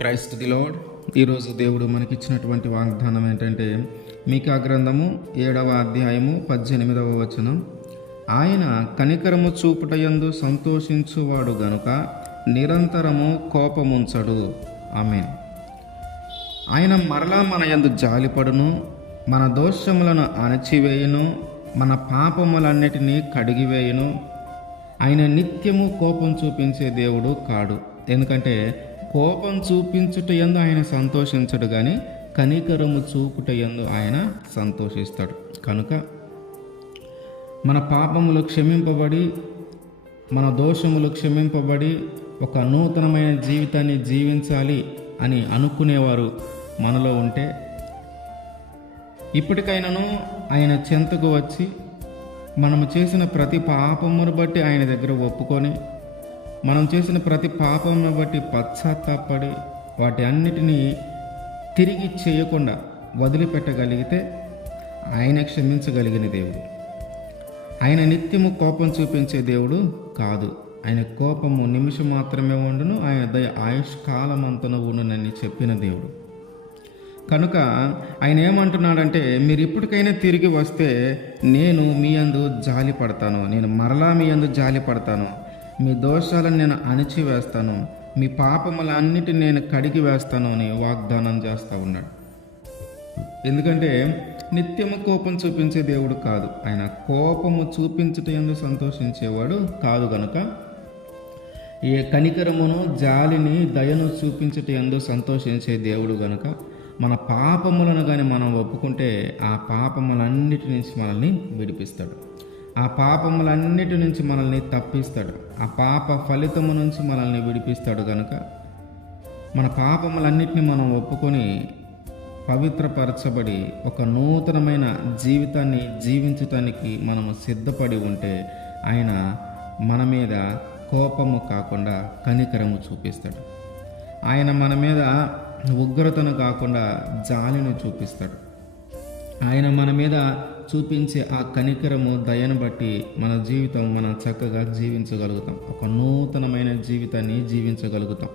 Praise to the lord. ఈరోజు దేవుడు మనకిచ్చినటువంటి వాగ్దానం ఏంటంటే, మీకా గ్రంథము 7వ అధ్యాయము 18వ వచనం. ఆయన కనికరము చూపుటయందు సంతోషించువాడు గనుక నిరంతరము కోపముంచడు. ఆమేన్. ఆయన మరలా మన యందు జాలిపడును, మన దోషములను అణచివేయును, మన పాపములన్నిటినీ కడిగివేయును. ఆయన నిత్యము కోపం చూపించే దేవుడు కాడు. ఎందుకంటే కోపం చూపించుట యందు ఆయన సంతోషించడు, కానీ కనికరము చూపుట యందు ఆయన సంతోషిస్తాడు. కనుక మన పాపములు క్షమింపబడి, మన దోషములు క్షమింపబడి ఒక నూతనమైన జీవితాన్ని జీవించాలి అని అనుకునేవారు మనలో ఉంటే, ఇప్పటికైనాను ఆయన చెంతకు వచ్చి మనము చేసిన ప్రతి పాపమును బట్టి ఆయన దగ్గర ఒప్పుకొని, మనం చేసిన ప్రతి పాపమును బట్టి పశ్చాత్తాపడి వాటి అన్నిటినీ తిరిగి చేయకుండా వదిలిపెట్టగలిగితే ఆయన క్షమించగలిగిన దేవుడు. ఆయన నిత్యము కోపం చూపించే దేవుడు కాదు. ఆయన కోపము నిమిషం మాత్రమే ఉండును, ఆయన దయ ఆయుష్కాలమంతను ఉండునని చెప్పిన దేవుడు. కనుక ఆయన ఏమంటున్నాడంటే, మీరు ఇప్పటికైనా తిరిగి వస్తే నేను మీ యందు జాలి పడతాను, నేను మరలా మీ యందు జాలి పడతాను, మీ దోషాలను నేను అణిచివేస్తాను, మీ పాపములన్నిటిని నేను కడిగి వేస్తాను అని వాగ్దానం చేస్తూ ఉన్నాడు. ఎందుకంటే నిత్యము కోపం చూపించే దేవుడు కాదు, ఆయన కోపము చూపించుట యందు సంతోషించేవాడు కాదు. కనుక ఏ కనికరమును, జాలిని, దయను చూపించుట యందు సంతోషించే దేవుడు కనుక మన పాపములను కానీ మనం ఒప్పుకుంటే ఆ పాపములన్నిటి నుంచి మనల్ని విడిపిస్తాడు, ఆ పాపములన్నిటి నుంచి మనల్ని తప్పిస్తాడు, ఆ పాప ఫలితము నుంచి మనల్ని విడిపిస్తాడు. కనుక మన పాపములన్నిటిని మనం ఒప్పుకొని పవిత్రపరచబడి ఒక నూతనమైన జీవితాన్ని జీవించటానికి మనము సిద్ధపడి ఉంటే ఆయన మన మీద కోపము కాకుండా కనికరము చూపిస్తాడు. ఆయన మన మీద ఉగ్రతను కాకుండా జాలిని చూపిస్తాడు. ఆయన మన మీద చూపించే ఆ కనికరము, దయను బట్టి మన జీవితం మనం చక్కగా జీవించగలుగుతాం, ఒక నూతనమైన జీవితాన్ని జీవించగలుగుతాం.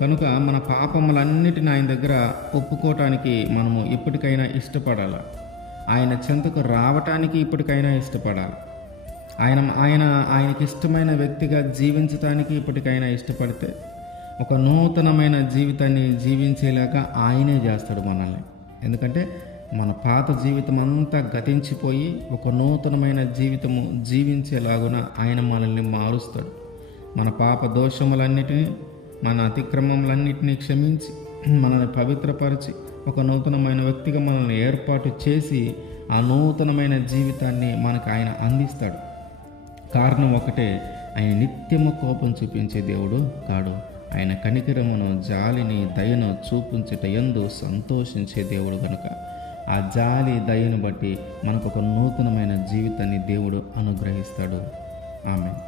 కనుక మన పాపములన్నిటిని ఆయన దగ్గర ఒప్పుకోవటానికి మనము ఇప్పటికైనా ఇష్టపడాలి. ఆయన చెంతకు రావటానికి ఇప్పటికైనా ఇష్టపడాలి. ఆయనకి ఇష్టమైన వ్యక్తిగా జీవించటానికి ఇప్పటికైనా ఇష్టపడితే ఒక నూతనమైన జీవితాన్ని జీవించేలాగా ఆయనే చేస్తాడు మనల్ని. ఎందుకంటే మన పాత జీవితం అంతా గతించిపోయి ఒక నూతనమైన జీవితము జీవించేలాగున ఆయన మనల్ని మారుస్తాడు. మన పాప దోషములన్నిటినీ, మన అతిక్రమములన్నిటినీ క్షమించి మనల్ని పవిత్రపరిచి ఒక నూతనమైన వ్యక్తిగా మనల్ని ఏర్పాటు చేసి ఆ నూతనమైన జీవితాన్ని మనకు ఆయన అందిస్తాడు. కారణం ఒకటే, ఆయన నిత్యము కోపం చూపించే దేవుడు కాడు. ఆయన కనికరమును, జాలిని, దయను చూపించుట యందు సంతోషించే దేవుడు కనుక ఆ జాలి, దయను బట్టి మనకు ఒక నూతనమైన జీవితాన్ని దేవుడు అనుగ్రహిస్తాడు. ఆమేన్.